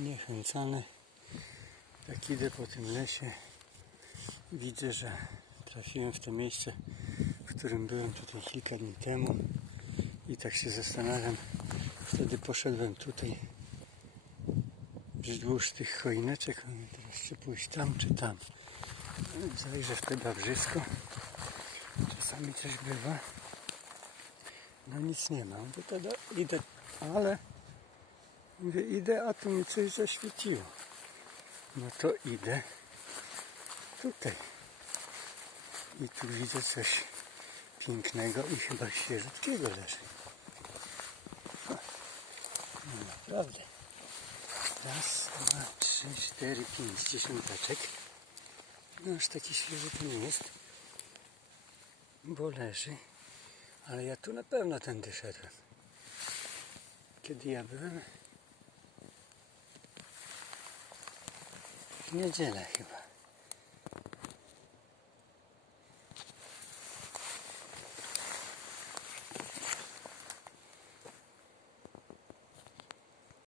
zniechęcony. Jak idę po tym lesie, widzę, że trafiłem w to miejsce, w którym byłem tutaj kilka dni temu i tak się zastanawiam. Wtedy poszedłem tutaj wzdłuż tych choineczek. Teraz czy pójść tam, czy tam. Zajrzę w te babrzysko. Czasami coś bywa. No nic nie ma. Mówię, to do, idę, ale mówię, idę, a tu mi coś zaświeciło. No to idę tutaj. I tu widzę coś pięknego i chyba świeżutkiego leży. No naprawdę. Raz, dwa, trzy, cztery, pięć, dziesiąteczek. No już taki świeży nie jest, bo leży. Ale ja tu na pewno tędy szedłem. Kiedy ja byłem? Niedzielę chyba.